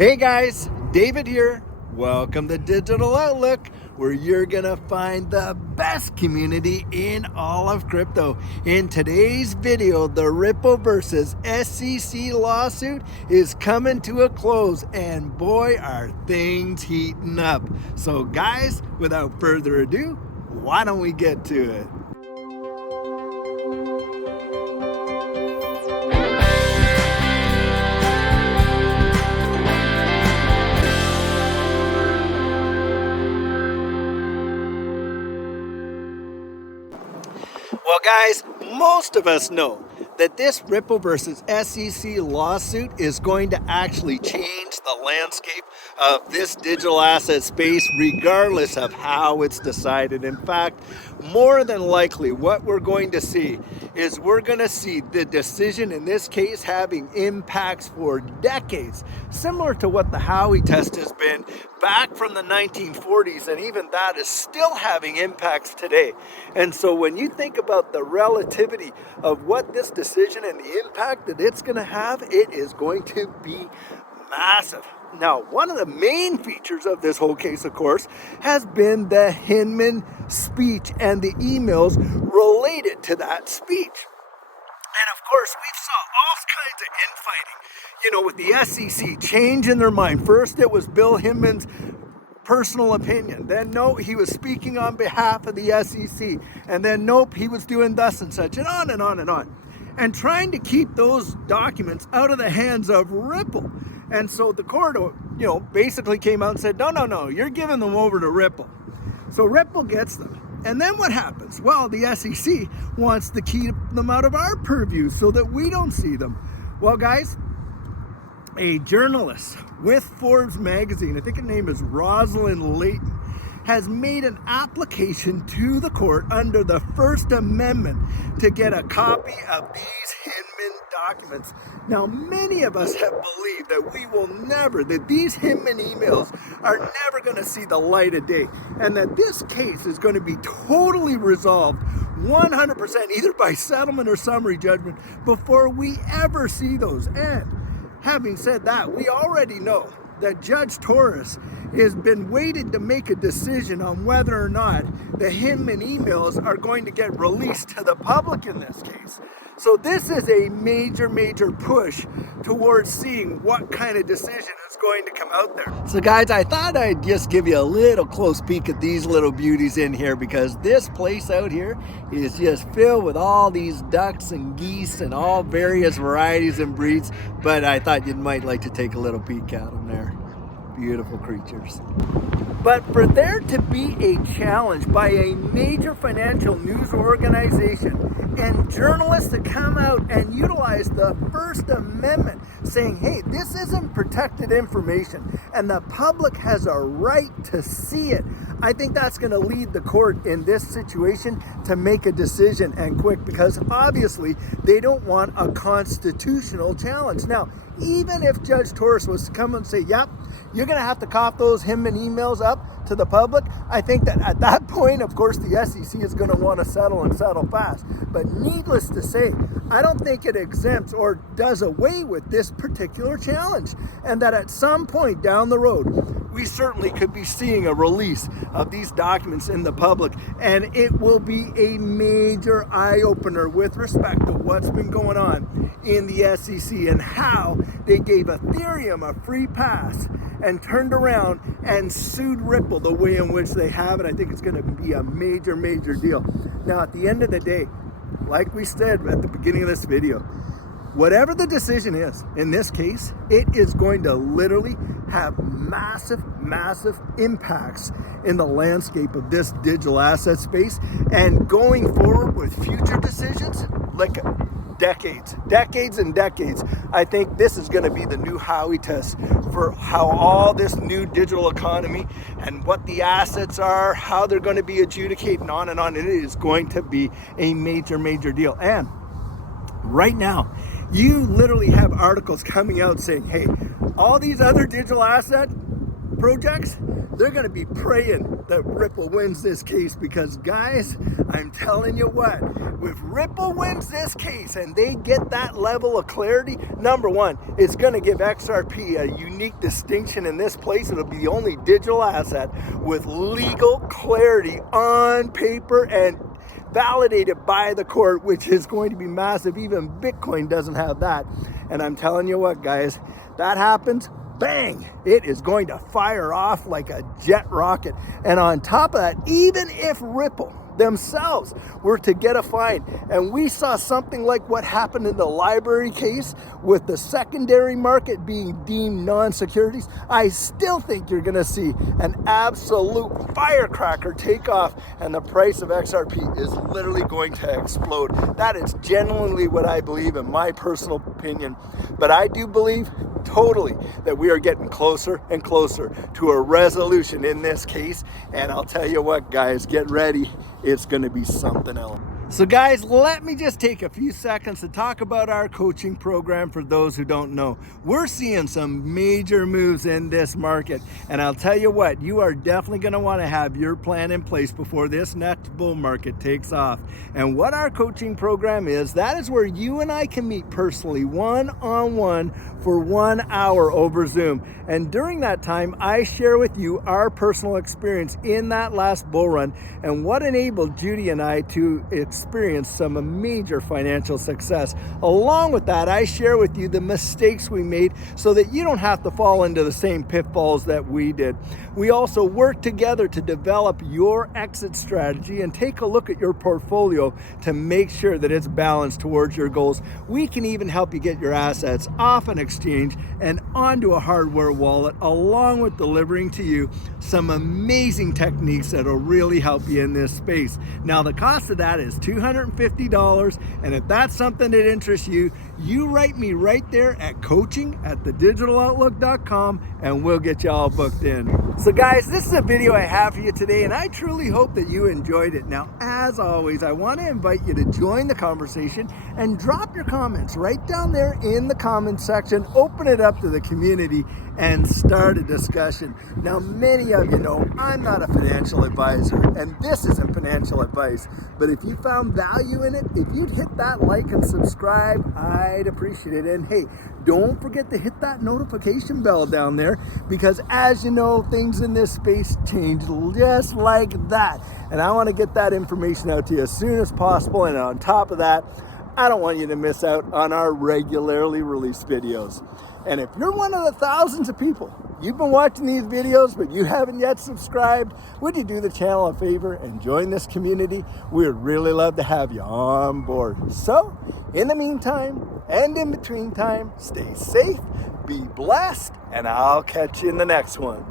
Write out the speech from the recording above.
Hey guys, David here. Welcome to Digital Outlook, where you're gonna find the best community in all of crypto. In today's video, the Ripple versus SEC lawsuit is coming to a close, and boy, are things heating up. So guys, without further ado, why don't we get to it? Well, guys, most of us know that this Ripple versus SEC lawsuit is going to actually change the landscape of this digital asset space, regardless of how it's decided. In fact, more than likely, what we're going to see is we're going to see the decision in this case having impacts for decades, similar to what the Howey test has been back from the 1940s, and even that is still having impacts today. And so when you think about the relativity of what this decision and the impact that it's going to have, it is going to be massive. Now, one of the main features of this whole case, of course, has been the Hinman speech and the emails related to that speech. And of course, we saw all kinds of infighting, with the SEC changing their mind. First, it was Bill Hinman's personal opinion. Then, no, he was speaking on behalf of the SEC. And then, nope, he was doing thus and such, and on and on and on. And trying to keep those documents out of the hands of Ripple. And so the court, basically came out and said, no, you're giving them over to Ripple. So Ripple gets them. And then what happens? Well, the SEC wants to keep them out of our purview so that we don't see them. Well, guys, a journalist with Forbes magazine, I think her name is Rosalind Layton, has made an application to the court under the First Amendment to get a copy of these Hinman documents. Now, many of us have believed that these Hinman emails are never going to see the light of day, and that this case is going to be totally resolved 100% either by settlement or summary judgment before we ever see those. And having said that, we already know that Judge Torres has been waiting to make a decision on whether or not the Hinman emails are going to get released to the public in this case. So this is a major push towards seeing what kind of decision is going to come out there. So guys, I thought I'd just give you a little close peek at these little beauties in here, because this place out here is just filled with all these ducks and geese and all various varieties and breeds. But I thought you might like to take a little peek at them there. Beautiful creatures. But for there to be a challenge by a major financial news organization and journalists to come out and utilize the First Amendment, saying, hey, this isn't protected information and the public has a right to see it, I think that's going to lead the court in this situation to make a decision, and quick, because obviously they don't want a constitutional challenge. Now, even if Judge Torres was to come and say, yep, you're going to have to cough those Hinman emails up to the public, I think that at that point, of course, the SEC is going to want to settle and settle fast. But needless to say, I don't think it exempts or does away with this particular challenge. And that at some point down the road, we certainly could be seeing a release of these documents in the public. And it will be a major eye-opener with respect to what's been going on in the SEC and how they gave Ethereum a free pass and turned around and sued Ripple the way in which they have. And I think it's going to be a major deal. Now, at the end of the day, like we said at the beginning of this video, whatever the decision is, in this case, it is going to literally have massive impacts in the landscape of this digital asset space. And going forward with future decisions, like decades and decades, I think this is going to be the new Howey test for how all this new digital economy and what the assets are, how they're going to be adjudicated, and on and on. It is going to be a major deal. And right now, you literally have articles coming out saying, hey, all these other digital asset projects, they're going to be praying that Ripple wins this case, because guys, I'm telling you what, if Ripple wins this case and they get that level of clarity, number one, it's going to give XRP a unique distinction in this place. It'll be the only digital asset with legal clarity on paper and validated by the court, which is going to be massive. Even Bitcoin doesn't have that. And I'm telling you what, guys, that happens, bang, it is going to fire off like a jet rocket. And on top of that, even if Ripple themselves were to get a fine, and we saw something like what happened in the library case with the secondary market being deemed non-securities, I still think you're going to see an absolute firecracker take off, and the price of XRP is literally going to explode. That is genuinely what I believe, in my personal opinion. But I do believe totally that we are getting closer and closer to a resolution in this case. And I'll tell you what, guys, get ready. It's going to be something else. So guys, let me just take a few seconds to talk about our coaching program for those who don't know. We're seeing some major moves in this market, and I'll tell you what, you are definitely going to want to have your plan in place before this next bull market takes off. And what our coaching program is, that is where you and I can meet personally, one-on-one, for 1 hour over Zoom. And during that time, I share with you our personal experience in that last bull run and what enabled Judy and I to experience some major financial success. Along with that, I share with you the mistakes we made so that you don't have to fall into the same pitfalls that we did. We also work together to develop your exit strategy and take a look at your portfolio to make sure that it's balanced towards your goals. We can even help you get your assets off an exchange and onto a hardware wallet, along with delivering to you some amazing techniques that will really help you in this space. Now, the cost of that is $250, and if that's something that interests you, you write me right there at coaching@thedigitaloutlook.com and we'll get you all booked in. So guys, this is a video I have for you today, and I truly hope that you enjoyed it. Now, as always, I want to invite you to join the conversation and drop your comments right down there in the comments section. Open it up to the community and start a discussion. Now, many of you know I'm not a financial advisor, and this isn't financial advice, but if you found value in it, if you'd hit that like and subscribe, I'd appreciate it. And hey, don't forget to hit that notification bell down there, because as you know, things in this space change just like that. And I want to get that information out to you as soon as possible. And on top of that, I don't want you to miss out on our regularly released videos. And if you're one of the thousands of people, you've been watching these videos, but you haven't yet subscribed, would you do the channel a favor and join this community? We'd really love to have you on board. So, in the meantime, and in between time, stay safe, be blessed, and I'll catch you in the next one.